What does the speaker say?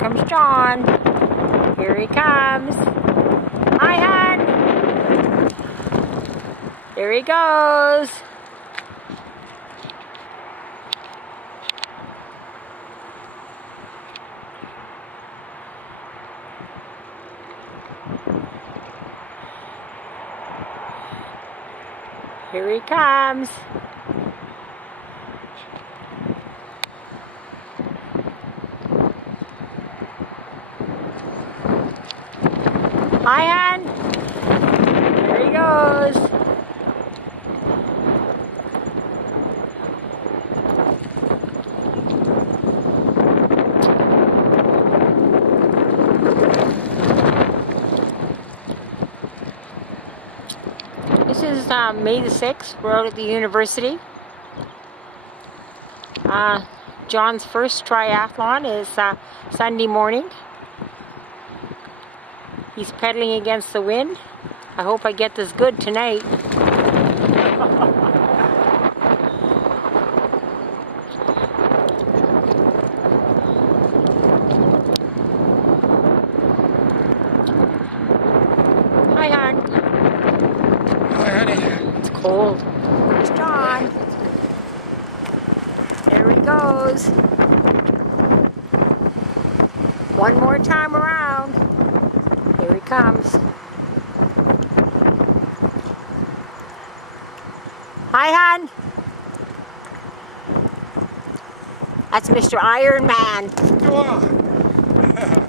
comes John. Here he comes. Hi, hon. There he goes. Here he comes. Hi, hon. There he goes. This is May the 6th. We're out at the university. John's first triathlon is Sunday morning. He's pedaling against the wind. I hope I get this good tonight. Hi, hon. Hi, honey. It's cold. There's John. There he goes. One more time around. Here he comes. Hi, hon. That's Mr. Iron Man. Go on.